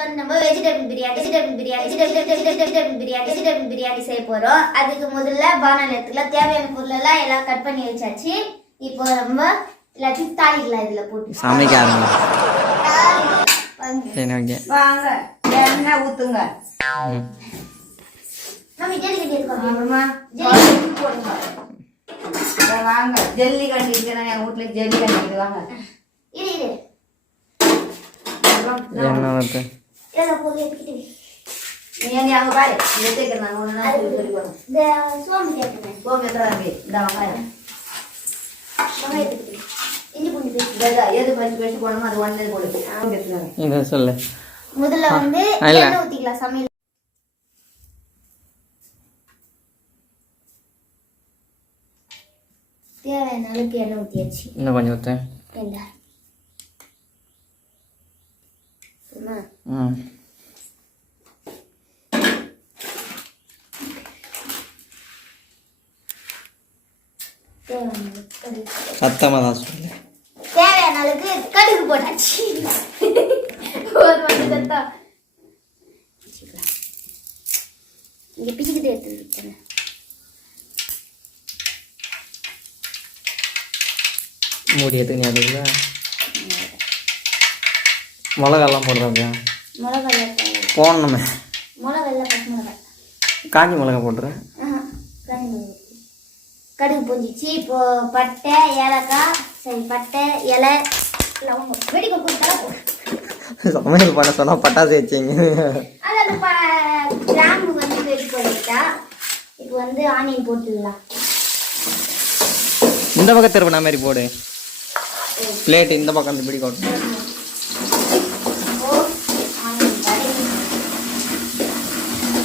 வந்து நம்ம வெஜிடபிள் பிரியாணி செய்ய போறோம். அதுக்கு முதல்ல பானான் எடுத்துக்கலாம். தேவையான பொருள் எல்லாம் கட் பண்ணி வச்சாச்சு. இப்போ நம்ம எல்லாத்தையும் தாளிக்கலாம். இதுல போட்டு சமைக்க வாங்க எண்ணெய் ஊத்துங்க. நம்ம ஜெல்லி கட்டி எடுக்கோமா? வாங்க ஜெல்லி கட்டி இருக்கேன். என் வீட்டுல ஜெல்லி கட்டி வாங்க. இரு என்ன வந்து எல்லாம் போட்டு எடுத்துட்டு நீ அங்க பாரு. எடுத்துக்கிறேன் நான் ஒண்ணு நான் சொல்லி போறேன். இந்த சோம்பு சேர்த்துறேன். சோம்பு எத்தனை இந்த வெங்காயம் எடுத்துட்டு இஞ்சி பூண்டு பேஸ்ட் எது பேஸ்ட் போடணுமோ அது ஒண்ணே போடு. இத சொல்லு. முதல்ல வந்து எண்ணெய் ஊத்திக்கலாம். சமையல் தேவையான அளவுக்கு எண்ணெய் ஊத்தியாச்சு. இன்னும் கொஞ்சம் ஊத்து. இல்ல சத்தமா தான் சொல்லு. தேவையான அளவுக்கு கடுகு போட்டாச்சு. ஒரு வந்து சத்தம் இங்க பிச்சுக்கிட்டே எடுத்து மூடி எடுத்து அதுக்குள்ள மிளகாலாம் போடுறாங்க. மிளகா போடணுமே. மிளகா இல்லை, பச்சை மிளகா. காஞ்சி மிளகா போட்டுறேன். கடுகு பொஞ்சிச்சு. இப்போ பட்டை ஏலக்காய், சரி பட்டை இலை லவங்கம் வெடி கொடுத்தா சமையல் பண்ண சொன்னா பட்டாசு வச்சிங்க. அது அந்த கிராம்பு வந்து வெடி போட்டுட்டா. இப்போ வந்து ஆனியன் போட்டுடலாம். இந்த பக்கம் திருப்பின மாதிரி போடு. பிளேட் இந்த பக்கம் இப்படி போட்டு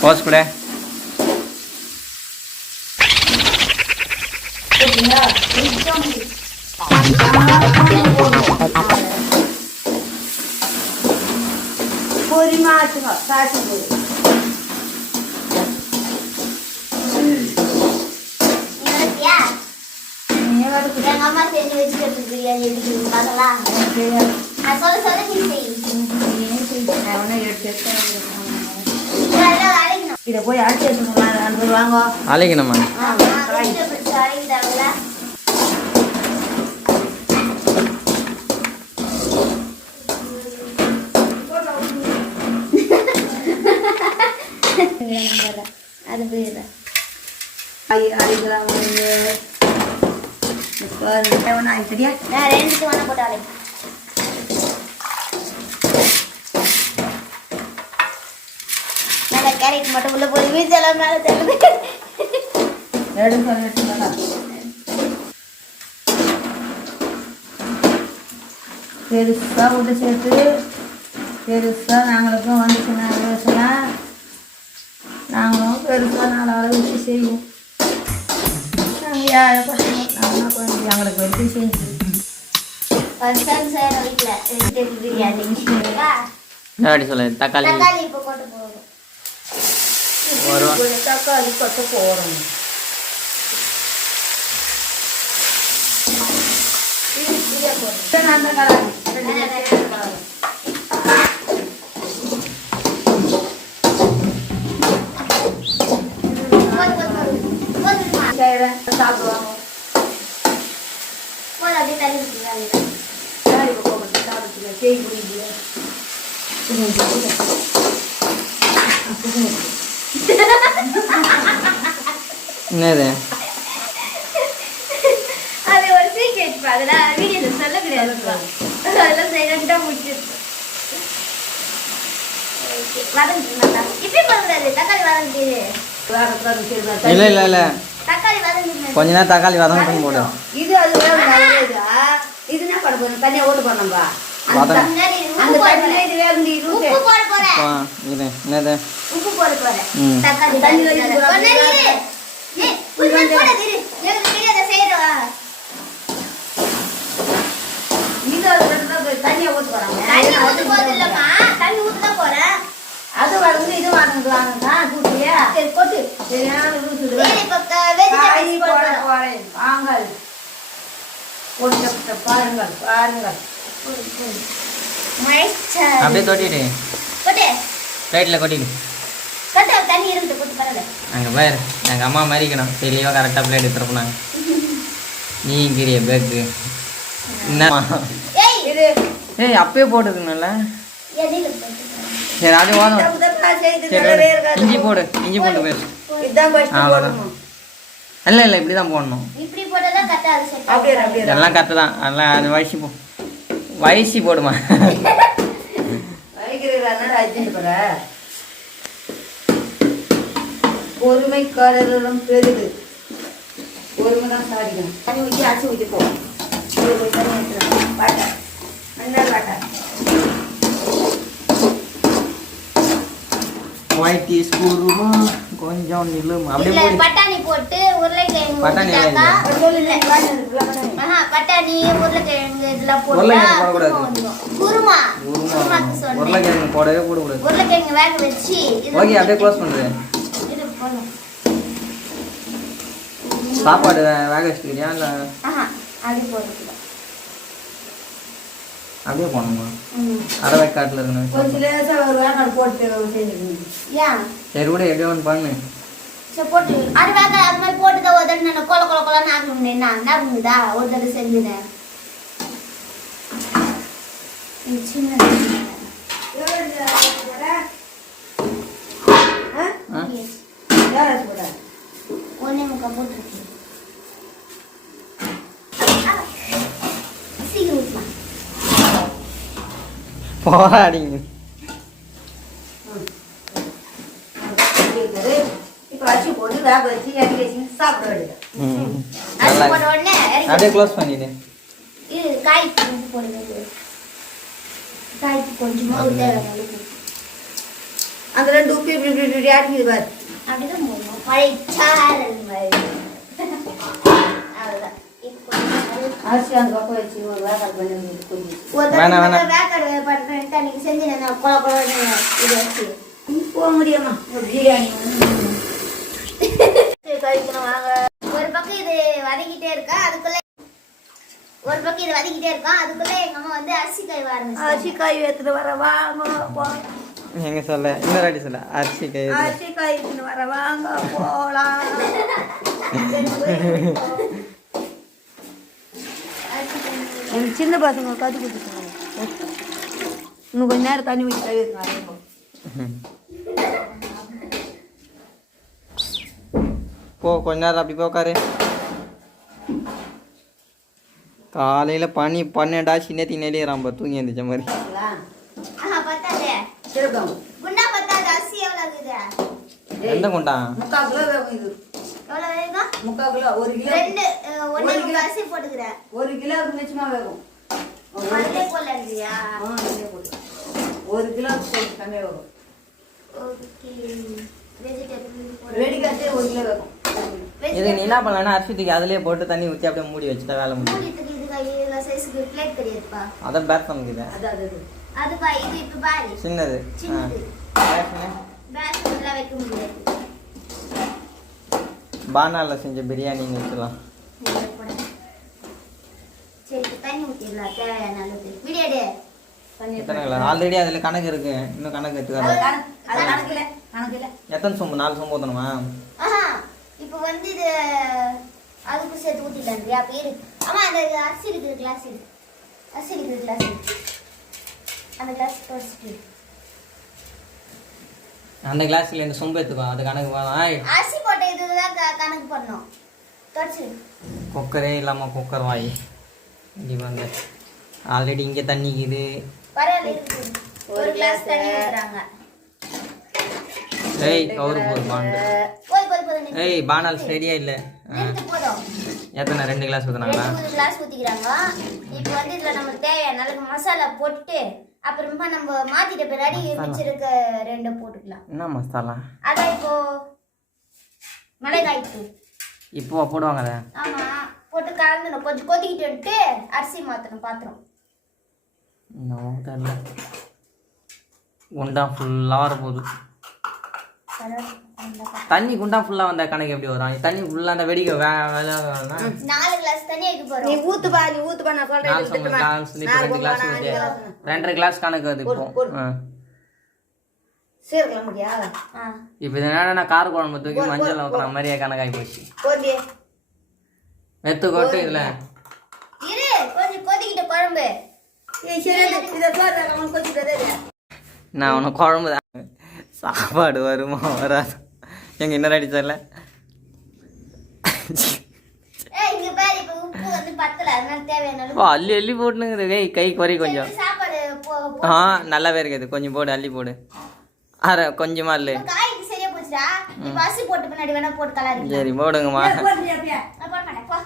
போஸ் கூட பொரிமாச்சுங்க சாச்சு போடு. எங்க அம்மா செஞ்சு வெஜிடபிள் பிரியாணி எடுத்துருக்காங்களா? சொல்ல நீ இதை போய் அரைச்சி எடுத்துக்கலாம். வாங்க அழைக்கணுமா? வெஜிடபிள்ஸ் அரைக்கிறாங்களா? அது போயிடுறேன். அரைக்கலாம் சரியா? ரெண்டுக்கு வேணா போட்டு அரை. மேல கேரட் மட்டும் உள்ள போய் வீச்செல்லாம் மேல தள்ளுது. பெருசா விட்டு சேர்த்து பெருசா நாங்களுக்கும் வந்துச்சுன்னா நாங்களும் பெருசா 4 அளவு வச்சு செய்வோம். எங்களுக்கு வந்து செஞ்சு வெஜிடபிள் பிரியாணி எப்படி சொல்லு. தக்காளி தக்காளி இப்போ போட்டு போகிறோம். தக்காளி கொட்ட போகிறோம். சாப்பிடுவாங்க அப்படியே தள்ளி செய் குடிக்கல. என்னது அது ஒரு சீக்ரெட். அதெல்லாம் வீடியோல சொல்ல கிடையாது. அதெல்லாம் சைலண்டா முடிச்சிருக்கு. வதங்கிட்டு இப்படி பண்ணக்கூடாது. தக்காளி வதங்கிட்டு இல்ல இல்ல இல்ல தக்காளி வதங்கிட்டு கொஞ்ச நேரம் தக்காளி வதங்கட்டும் போடு. இது அது இது என்ன பண்ண போறோம்? தனியா ஓட்டு போனோம்பா. உப்பு போட போறேன். என்னது உப்பு போட போறேன். தக்காளி தண்ணி தண்ணியா ஊத்து போறாங்க. தண்ணி ஊத்துதான் போறேன். அது வந்து இது வாங்க கூட்டியா கொட்டு சரியான வாங்கல் பாருங்கள் அப்படியே தொட்டிட்டு சைடில் கொட்டிடு. கட்ட தண்ணி இருந்து கொட்டு பரவாயில்ல. அங்கே பாரு எங்கள் அம்மா மறிக்கணும் தெளிவாக கரெக்டாக பிளேட் எடுத்துருப்போம். நீ கிரிய பேக்கு என்னம்மா? ஏய் இது ஏய் அப்பயே போட்டுதுங்கல்ல. எதில போட்டு சரி அது ஓதும். செய்து சரி நிறையவே இருக்காது. இஞ்சி போடு போயிரு. இதுதான் ஃபர்ஸ்ட் அவ்வளோதான். போடணும். இல்லை இப்படி தான் போடணும். இப்படி போட்டா கட்ட அது செட் அப்படியே அப்படியே எல்லாம் கரெக்டு தான். எல்லாம் அது வயசி போடுமா. வைக்கிறீங்களா அர்ஜென்ட் போற பொறுமை காரரும் பெருது பொறுமை தான் சாதிக்கணும். தண்ணி ஊற்றி அரிசி ஊற்றி போ போய் தண்ணி எடுத்துருவோம். வாட்டா அண்ணா வாட்டா ஒயிட் டீ ஸ்கூருமா கொஞ்சம் நில்லும் அப்படியே இல்ல போடு. பட்டாணி போட்டு உருளைக்கிழங்கு பட்டாணி ஊத்திட்டாக்கா இல்ல. பட்டாணி உருளைக்கிழங்கு இதெல்லாம் போட்டா உருளைக்கிழங்கு போடக்கூடாது. குருமா வந்துரும். குருமாக்கு சொன்னேன். உருளைக்கிழங்கு போடவே போடக்கூடாது. உருளைக்கிழங்கு வேக வச்சு இது ஓகே அப்படியே க்ளோஸ் பண்ணுறது. இது போடணும். சாப்பாடு வேக வச்சுக்கிறியா இல்லை அது போடுறது அப்படியே போடணுமா? அரை வேக்காட்டில் இருக்கணும். கொஞ்சம் லேசாக ஒரு வேணாடு போட்டு செஞ்சுக்கணும். ஏன் சரி கூட எப்படியோ ஒன்று பண்ணு. சரி போட்டு அது வேக அது மாதிரி போட்டுதான் ஒரு தடவை நான் கொல கொலன்னு ஆகணும். என்ன பண்ணுதா ஒரு தடவை செஞ்சுனேன். இது சின்ன ஒன்னே முக்கா போட்டுருக்கு. சீக்கிரம் ஊற்றலாம். போராடிங்க. இப்போ அரிசி போட்டு வேக வச்சு இறக்கி வச்சு சாப்பிட வேண்டியது. அரிசி போட்ட உடனே இறக்கி அப்படியே க்ளோஸ் பண்ணிடு. இது காய் கொஞ்சம் போடுங்க. காய்க்கு கொஞ்சமா ஒரு தேவையான அளவுக்கு. அந்த ரெண்டு உப்பு இப்படி இப்படி இப்படி ஆட்டிக்குது பாரு. அப்படிதான் போடணும். மழை சாரல் மாதிரி. அவ்வளவுதான். இப்போ அரிசி அந்த பக்கம் வச்சு ஒரு வேக்காடு பண்ணி கொஞ்சம் ஒரு வேணாம், தடவை வேணாம். வேக்காடு பண்றேன்ட்டு அன்னைக்கு செஞ்சேன் கொல கொலன்னு இது வச்சு. போக முடியுமா ஒரு பிரியாணி கழிக்கணும் வாங்க. ஒரு பக்கம் இது வதக்கிட்டே இருக்கா அதுக்குள்ள எங்க அம்மா வந்து அரிசி காய் ஆரம்பிச்சு. அரிசி காய் எடுத்துட்டு வர வாங்க எங்க சொல்ல இன்னொரு அடி சொல்ல அரிசி கை அரிசி காய் எடுத்துட்டு வர வாங்க போலாம். எனக்கு சின்ன பசங்க கற்று கொடுத்துருக்காங்க. இன்னும் கொஞ்ச நேரம் தண்ணி ஊற்றி கை வைக்கணும். போ கொஞ்ச நேரம் அப்படி போய் உட்காரு. காலையில் 12 நேற்று நெளியிறான் தூங்கி எழுந்திரிச்ச மாதிரி. பத்தாது திருப்பம் குண்டா பத்தாது. அரிசி எவ்வளவு இருக்குது? எந்த கொண்டா? 3/4 கிலோ வேகும் இது. எவ்வளவு வேணும்? 3/4 கிலோ 1 கிலோ ஒன்னே முக்கால் அரிசி போட்டுக்கிறேன். 1 கிலோவுக்கு மிச்சமா வேகும். அதே போல இல்லையா? இதே போட்டு 1 கிலோ கொஞ்சம் கம்மியாக வரும். ஓகே. வெஜிடபிள் வெடிக்காத்தே 1 கிலோ வேகும். இது நீ என்ன பண்ணலாம்னா அரிசி தூக்கி அதிலே போட்டு தண்ணி ஊற்றி அப்படியே மூடி வச்சுட்டா வேலை முடியும். மூடிட்டுக்கு இது கையில சைஸ்க்கு பிளேட் கிடையாதுப்பா. அதை பேக் பண்ணிக்குது. அது அதுப்பா இது இப்ப பாரு. சின்னது. சின்னது. பேக் பேஸ்ல வைக்க முடியாது. பானால செஞ்ச பிரியாணின்னு வச்சுக்கலாம். சரி தண்ணி ஊத்திடலாம் தேவையான அளவுக்கு. வீடியோடு ஆல்ரெடி அதில் கணக்கு இருக்கு. இன்னும் கணக்கு எடுத்துக்காது. கணக்கில் எத்தனை சொம்பு? 4 சொம்பு ஊற்றணுமா? இப்போ வந்து இது அதுக்கு சேர்த்து ஊத்திடலான்றியா? அப்ப இரு. ஆமா அந்த அரிசி இருக்கிற கிளாஸ் இருக்கு. அரிசி இருக்கிற கிளாஸ் இருக்கு. அந்த கிளாஸ் தொடச்சிட்டு அந்த கிளாஸில் இந்த சொம்பு எடுத்துக்கோ. அது கணக்கு வாய். அரிசி போட்ட இதுதான் கணக்கு பண்ணணும். தொடச்சு குக்கரே இல்லாமல் குக்கர் வாய். இங்கே வாங்க. ஆல்ரெடி இங்கே தண்ணிக்குது. பரவாயில்ல இருக்கு. ஒரு கிளாஸ் தண்ணி ஊத்துறாங்க. ஏய் கவுரு போது பாண்டு. போய் ஏய் பானால் சரியா இல்லை. நிறுத்து போதும். எத்தனை 2 கிளாஸ் ஊற்றுனாங்களா? 2 கிளாஸ் ஊத்திக்கிறாங்க. இப்போ வந்து இதுல நமக்கு தேவையான அளவுக்கு மசாலா போட்டு அப்புறமா நம்ம மாத்திட்ட பின்னாடி மிச்சிருக்க 2 போட்டுக்கலாம். என்ன மசாலா? அதான் இப்போ மிளகாய் தூள் இப்போ போடுவாங்க அதை. ஆமா போட்டு கலந்துடும். கொஞ்சம் கொதிக்கிட்டு அரிசி மாற்றணும் பாத்திரம். இன்னும் தெரியல. குண்டா ஃபுல்லாக வர போகுது. தண்ணி குண்டா ஃபுல்லாக வந்தால் கணக்கு எப்படி வரும்? தண்ணி ஃபுல்லாக அந்த வெடிக்க 4 கிளாஸ் தண்ணி வைக்க போறோம். நீ ஊத்துப்பா நான் சொல்றேன். 2 கிளாஸ் ஊற்றி 2.5 கிளாஸ் கணக்கு அது இப்போ. சீரகம் முடியா இப்போ இதனால நான் கார குழம்பு தூக்கி மஞ்சள் ஊற்றுற மாதிரியே கணக்காகி போச்சு. போதி வெத்து கொட்டு இதில் இரு கொஞ்சம் கொதிக்கிட்ட குழம்பு. நான் உனக்கு குழம்பு தான். சாப்பாடு வருமா வராது எங்கள் இன்னும் அடிச்சல. இங்க பாரு இப்ப உப்பு வந்து பத்தல, அதனால தேவையான அள்ளி அள்ளி போட்டுனுங்குது. கை குறை கொஞ்சம். சாப்பாடு நல்லாவே இருக்குது. கொஞ்சம் போடு, அள்ளி போடு. கொஞ்சமா இல்ல காய்க்கு சரியா போச்சுடா. இப்ப அரிசி போட்டு பின்னாடி வேணா போட்டு கலரி. சரி போடுங்கம்மா. நான் போட மாட்டேன் போ.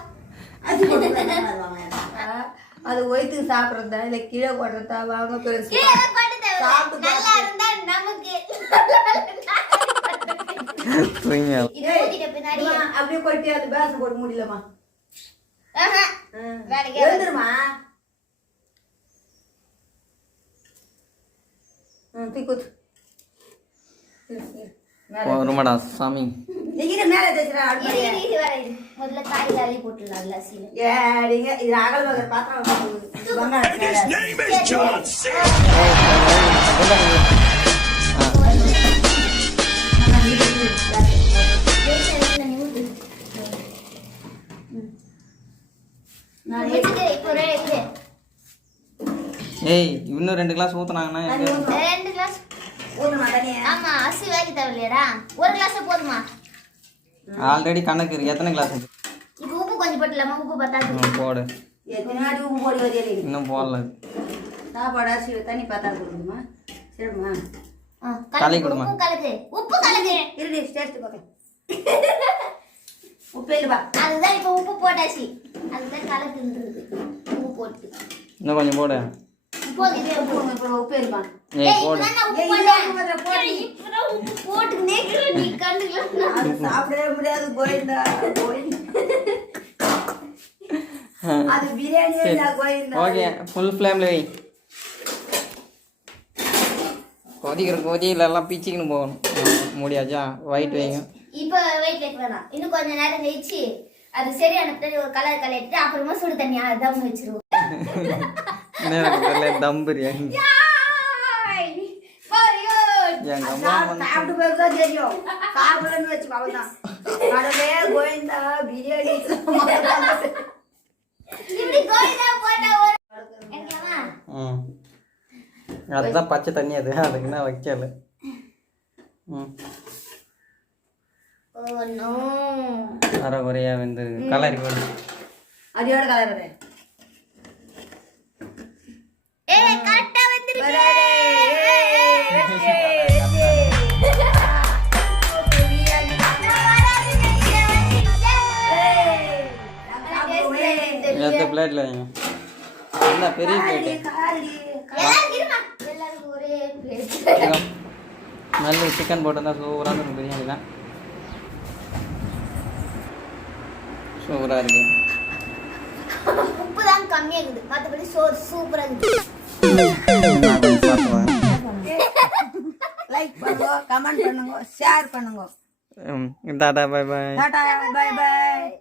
அது ஒய்த்துக்கு சாப்பிட்றதா இல்ல கீழே போடுறதா வாங்க பெருசு கீழே போட்டு தேவை. நல்லா இருந்தா நமக்கு இது ஊத்திட்ட பின்னாடி அப்படியே கொட்டி அது பேச போட்டு முடியலமா. வேலைக்கு எழுந்துருமா. தீக்குத்து வருமாடா சாமி. மேல தேய்ச்சிடா. முதல்ல காய் அள்ளி போட்டுடலாம் அரிசியில. ஏடிங்க இது அகல் பகல் பாத்திரம் ஏய் இன்னும் 2 கிளாஸ் ஊத்துனாங்கன்னா 2 கிளாஸ் ஆமா அரிசி வேகி தேவையில்லையடா. 1 கிளாஸ் போதுமா? ஆல்ரெடி கணக்கு இருக்கு. எத்தனை கிளாஸ் இருக்கு? இப்போ உப்பு கொஞ்சம் போட்டுலாமா? உப்பு பத்தாது. போடு. எத்தனை உப்பு போடி வரையா இன்னும் போடல. சாப்பாடு அரிசி தண்ணி பார்த்தா கொடுக்குமா? சரிம்மா. கலக்கி கொடுமா. உப்பு கலக்கு. இருடி டேஸ்ட் பார்க்க. உப்பு இல்லைப்பா. அதுதான் இப்போ உப்பு போட்டாச்சு. அதுதான் கலக்குன்றது. உப்பு போட்டு இன்னும் கொஞ்சம் போடு. போடு இதே உப்பு. உப்பு இல்லைப்பா. ஏய் போடு. உப்பு போட்டு நேக்குற நீ கண்டுல சாப்பிடவே முடியாது. கோயிந்தா அது பிரியாணி கோயிந்தா. ஓகே ஃபுல் ஃப்ளேம்ல வை. கொதிக்கிற கொதியில எல்லாம் பீச்சிக்கின்னு போகணும். முடியாச்சா? ஒயிட் வைங்க. இப்போ வெயிட் வைக்க வேணாம். இன்னும் கொஞ்ச நேரம் கழிச்சு அது சரியான பின்னாடி ஒரு கலர் கலரிட்டு அப்புறமா சுடு தண்ணி தம் வச்சிருவோம். தம் பிரியாணி எங்க அம்மா சாப்பிட்டு போய் தெரியும். சாப்பிடணும்னு வச்சு அவ்வளவுதான். கடவே கோயிந்தா பிரியாணி இப்படி கோயிந்தா போட்டா ஒரு எங்கம்மா அதுதான் பச்சை தண்ணி. அதுக்கு என்ன வைக்கல. ஓ நோ அரை குறையா வந்து கலரி போடு. அடியோட கலர் கரெக்டா வந்திருக்கு. எந்த பிளேட்ல வைங்க. என்ன பெரிய பிளேட். எல்லாரும் ஒரே பிளேட். நல்ல சிக்கன் போட்டு சூப்பராக இருக்கும். பிரியாணி தான் சூப்பராக இருக்கு. உப்பு தான் கம்மியா இருக்குது. மற்றபடி சோறு சூப்பரா இருக்குது. லைக் பண்ணுங்க, கமெண்ட் பண்ணுங்க, ஷேர் பண்ணுங்க. Tata bye bye. Tata bye by.